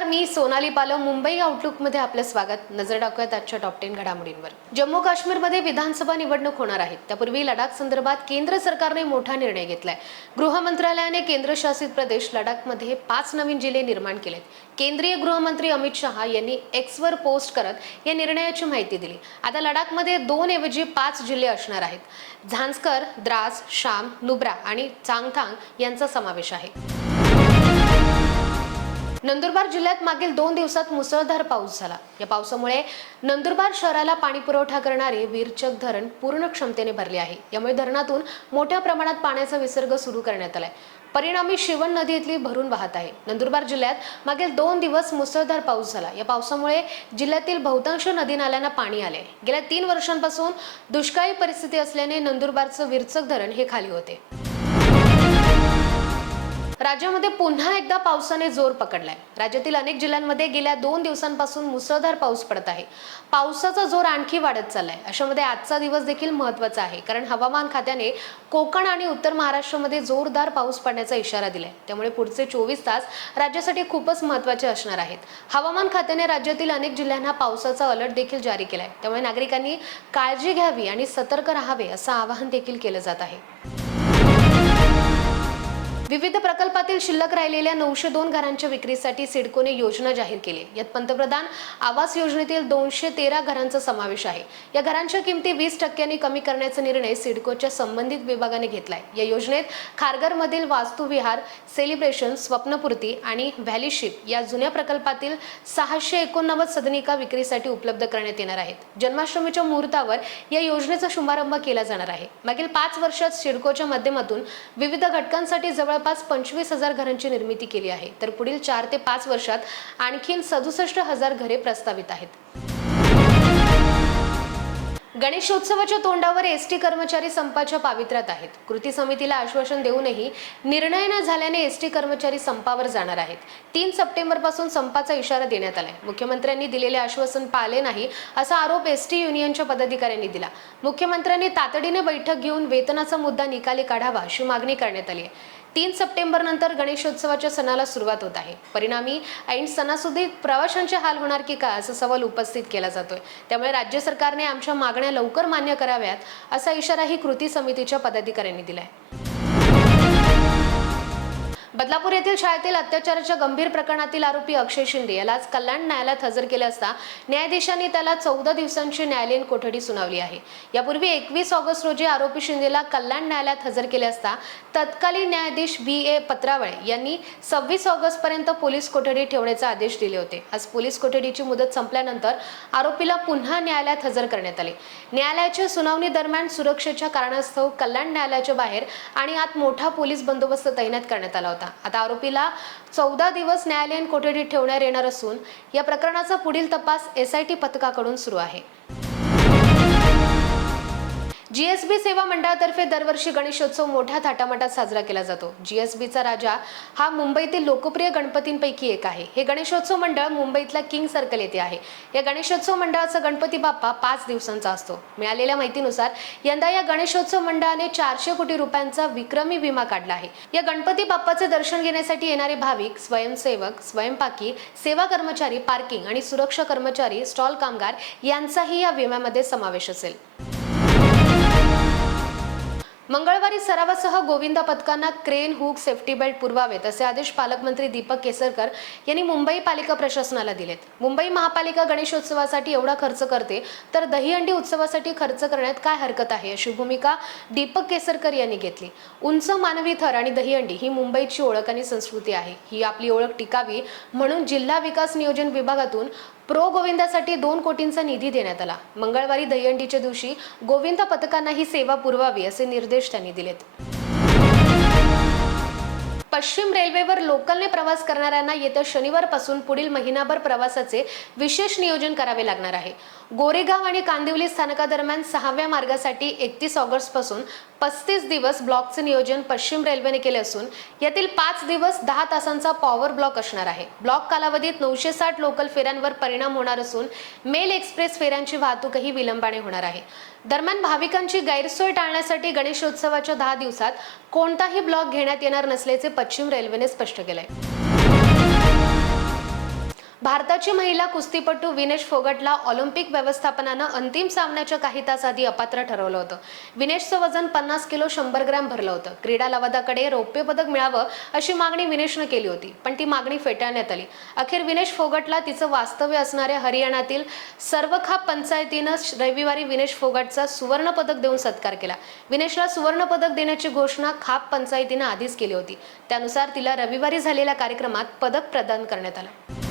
नमस्कार मी सोनाली पालम मुंबई आउटलुकमध्ये आपलं स्वागत. नजर टाकूयात आजच्या टॉप टेन घडामोडींवर. जम्मू काश्मीरमध्ये विधानसभा निवडणूक होणार आहेत त्यापूर्वी लडाख संदर्भात केंद्र सरकारने मोठा निर्णय घेतलाय. गृह मंत्रालयाने केंद्रशासित प्रदेश लडाखमध्ये पाच नवीन जिल्हे निर्माण केलेत. केंद्रीय गृहमंत्री अमित शहा यांनी एक्सवर पोस्ट करत या निर्णयाची माहिती दिली. आता लडाखमध्ये दोन ऐवजी पाच जिल्हे असणार आहेत. झांस्कर द्रास शाम नुब्रा आणि चांगथांग यांचा समावेश आहे. नंदुरबार जिल्ह्यात मागील दोन दिवसात मुसळधार पाऊस झाला. या पावसामुळे नंदुरबार शहराला पाणी पुरवठा करणारे वीरचक धरण पूर्ण क्षमतेने भरले आहे. यामुळे धरणातून मोठ्या प्रमाणात पाण्याचा विसर्ग सुरू करण्यात आलाय. परिणामी शिवण नदी इथली भरून वाहत आहे. नंदुरबार जिल्ह्यात मागील दोन दिवस मुसळधार पाऊस झाला. या पावसामुळे जिल्ह्यातील बहुतांश नदी नाल्यांना पाणी आले गेल्या तीन वर्षांपासून दुष्काळी परिस्थिती असल्याने नंदुरबारचं वीरचक धरण हे खाली होते. राज्यामध्ये पुन्हा एकदा पावसाने जोर पकडलाय. राज्यातील अनेक जिल्ह्यांमध्ये गेल्या दोन दिवसांपासून मुसळधार पाऊस पडत आहे. पावसाचा जोर आणखी वाढत चाललाय. अशामध्ये आजचा दिवस देखील महत्त्वाचा आहे कारण हवामान खात्याने कोकण आणि उत्तर महाराष्ट्रामध्ये जोरदार पाऊस पडण्याचा इशारा दिलाय. त्यामुळे पुढचे चोवीस तास राज्यासाठी खूपच महत्त्वाचे असणार आहेत. हवामान खात्याने राज्यातील अनेक जिल्ह्यांना पावसाचा अलर्ट देखील जारी केलाय. त्यामुळे नागरिकांनी काळजी घ्यावी आणि सतर्क राहावे असं आवाहन देखील केलं जात आहे. विविध प्रकल्पातील शिल्लक राहिलेल्या नऊशे दोन घरांच्या विक्रीसाठी सिडकोने योजना जाहीर केली. यात पंतप्रधान आवास योजनेतील दोनशे तेरा घरांचा समावेश आहे. या घरांच्या किमती वीस टक्क्यांनी कमी करण्याचा निर्णय सिडकोच्या संबंधित विभागाने घेतलाय. या योजनेत खारघरमधील वास्तुविहार सेलिब्रेशन स्वप्नपूर्ती आणि व्हॅलीशिप या जुन्या प्रकल्पातील सहाशे एकोणनव्वद सदनिका विक्रीसाठी उपलब्ध करण्यात येणार आहेत. जन्माष्टमीच्या मुहूर्तावर या योजनेचा शुभारंभ केला जाणार आहे. मागील पाच वर्षात सिडकोच्या माध्यमातून विविध घटकांसाठी जवळ जवळपास पंचवीस हजार घरांची निर्मिती केली आहे. तर पुढील चार ते पाच वर्षात आणखीन सदुसष्ट हजार घरे प्रस्तावित आहेत. गणेशोत्सवाच्या तोंडावर एस टी कर्मचारी संपाच्या पावित्र्यात आहेत. कृती समितीला आश्वासन देऊनही निर्णय न झाल्याने एस टी कर्मचारी संपावर जाणार आहेत. तीन सप्टेंबरपासून संपाचा इशारा देण्यात आलाय. मुख्यमंत्र्यांनी दिलेले आश्वासन पाळले नाही असा आरोप एस टी युनियनच्या पदाधिकाऱ्यांनी दिला. मुख्यमंत्र्यांनी तातडीने बैठक घेऊन वेतनाचा मुद्दा निकाली काढावा अशी मागणी करण्यात आली आहे. तीन सप्टेंबर नंतर गणेशोत्सवाच्या सणाला सुरुवात होत आहे. परिणामी ऐन सणासुद्धा प्रवाशांचे हाल होणार की का असा सवाल उपस्थित केला जातोय. त्यामुळे राज्य सरकारने आमच्या मागण्या लवकर मान्य कराव्यात असा इशाराही कृती समितीच्या पदाधिकाऱ्यांनी दिलाय. बदलापूर येथील शाळेतील अत्याचाराच्या गंभीर प्रकरणातील आरोपी अक्षय शिंदे याला आज कल्याण न्यायालयात हजर केले असता न्यायाधीशांनी त्याला चौदा दिवसांची न्यायालयीन कोठडी सुनावली आहे. यापूर्वी एकवीस ऑगस्ट रोजी आरोपी शिंदेला कल्याण न्यायालयात हजर केले असता तत्कालीन न्यायाधीश बी ए. पत्रावळे यांनी सव्वीस ऑगस्ट पर्यंत पोलीस कोठडी ठेवण्याचे आदेश दिले होते. आज पोलीस कोठडीची मुदत संपल्यानंतर आरोपीला पुन्हा न्यायालयात हजर करण्यात आले. न्यायालयाच्या सुनावणी दरम्यान सुरक्षेच्या कारणास्तव कल्याण न्यायालयाच्या बाहेर आणि आत मोठा पोलीस बंदोबस्त तैनात करण्यात आला होता. आता आरोपीला चौदा दिवस न्यायालयीन कोठडीत ठेवण्यात येणार असून या प्रकरणाचा पुढील तपास एसआयटी पथकाकडून सुरू आहे. जीएसबी सेवा मंडळातर्फे दरवर्षी गणेशोत्सव मोठ्या थाटामाटात साजरा केला जातो. जीएसबीचा राजा हा मुंबईतील लोकप्रिय गणपतींपैकी एक आहे. हे गणेशोत्सव मंडळ मुंबईतल्या किंग सर्कल येथे आहे. या गणेशोत्सव मंडळाचा गणपती बाप्पा पाच दिवसांचा असतो. मिळालेल्या माहितीनुसार यंदा या गणेशोत्सव मंडळाने चारशे कोटी रुपयांचा विक्रमी विमा काढला आहे. या गणपती बाप्पाचे दर्शन घेण्यासाठी येणारे भाविक स्वयंसेवक स्वयंपाकी सेवा कर्मचारी पार्किंग आणि सुरक्षा कर्मचारी स्टॉल कामगार यांचाही या विम्यामध्ये समावेश असेल. मंगळवारी सरावासह गोविंदा पथकांना क्रेन हुक सेफ्टी बेल्ट पुरवावेत असे आदेश पालकमंत्री दीपक केसरकर यांनी मुंबई पालिका प्रशासनाला दिलेत. मुंबई महापालिका गणेशोत्सवासाठी एवढा खर्च करते तर दहीहंडी उत्सवासाठी खर्च करण्यात काय हरकत आहे अशी भूमिका दीपक केसरकर यांनी घेतली. उंच मानवी थर आणि दहीहंडी ही मुंबईची ओळख आणि संस्कृती आहे. ही आपली ओळख टिकावी म्हणून जिल्हा विकास नियोजन विभागातून प्रो गोविंदासाठी दोन कोटींचा निधी देण्यात आला. मंगळवारी दहीहंडीच्या दिवशी गोविंदा पथकांना ही सेवा पुरवावी असे निर्देश त्यांनी दिलेत. पश्चिम रेल्वेवर लोकलने प्रवास करणाऱ्यांना येत्या शनिवारपासून पुढील महिनाभर प्रवासाचे विशेष नियोजन करावे लागणार आहे. गोरेगाव आणि कांदिवली स्थानकादरम्यान सहाव्या मार्गासाठी एकतीस ऑगस्टपासून पस्तीस दिवस ब्लॉकचे नियोजन पश्चिम रेल्वेने केले असून यातील पाच दिवस दहा तासांचा पॉवर ब्लॉक असणार आहे. ब्लॉक कालावधीत नऊशे साठ लोकल फेऱ्यांवर परिणाम होणार असून मेल एक्सप्रेस फेऱ्यांची वाहतूकही विलंबाने होणार आहे. दरम्यान भाविकांची गैरसोय टाळण्यासाठी गणेशोत्सवाच्या दहा दिवसात कोणताही ब्लॉक घेण्यात येणार नसल्याचे पश्चिम रेल्वेने स्पष्ट केलंय. भारताची महिला कुस्तीपटू विनेश फोगटला ऑलिम्पिक व्यवस्थापनानं अंतिम सामन्याच्या काही तास आधी अपात्र ठरवलं होतं. विनेशचं वजन पन्नास किलो शंभर ग्रॅम भरलं होतं. क्रीडा लवादाकडे रौप्य पदक मिळावं अशी मागणी विनेशनं केली होती पण ती मागणी फेटाळण्यात आली. अखेर विनेश फोगटला तिचं वास्तव्य असणाऱ्या हरियाणातील सर्वखाप पंचायतीनं रविवारी विनेश फोगटचा सुवर्ण पदक देऊन सत्कार केला. विनेशला सुवर्ण पदक देण्याची घोषणा खाप पंचायतीनं आधीच केली होती. त्यानुसार तिला रविवारी झालेल्या कार्यक्रमात पदक प्रदान करण्यात आलं.